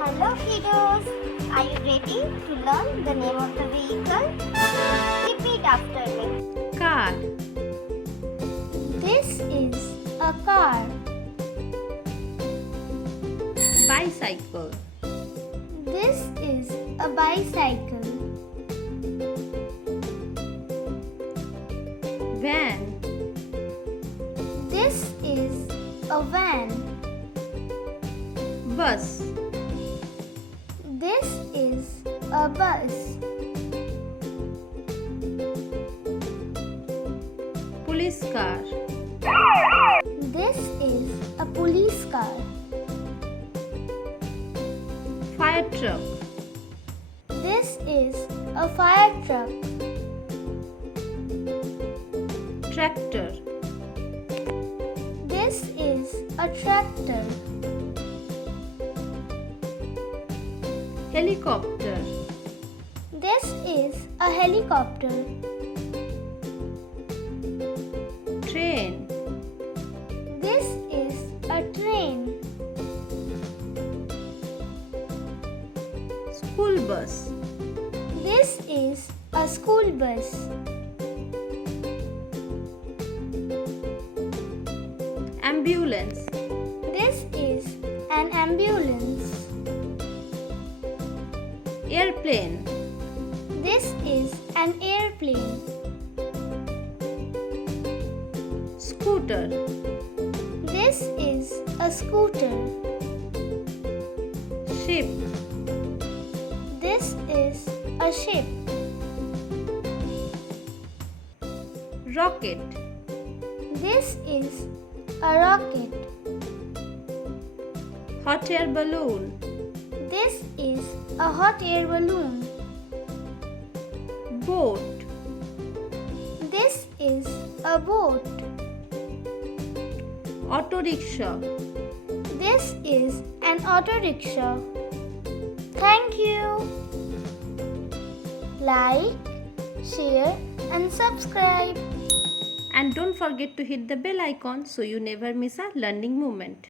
Hello kiddos, are you ready to learn the name of the vehicle? Repeat after me. Car, This is a car. bicycle, This is a bicycle. van, This is a van. bus, This is a bus. police car, This is a police car. fire truck, This is a fire truck. tractor, This is a tractor. helicopter, This is a helicopter. train, This is a train. school bus, This is a school bus. ambulance, This is an ambulance. airplane, This is an airplane. scooter, This is a scooter. ship, This is a ship. rocket, This is a rocket. hot air balloon, This is a hot air balloon. boat, This is a boat. auto rickshaw. This is an auto rickshaw. Thank you. Like, share and subscribe. And don't forget to hit the bell icon so you never miss a learning moment.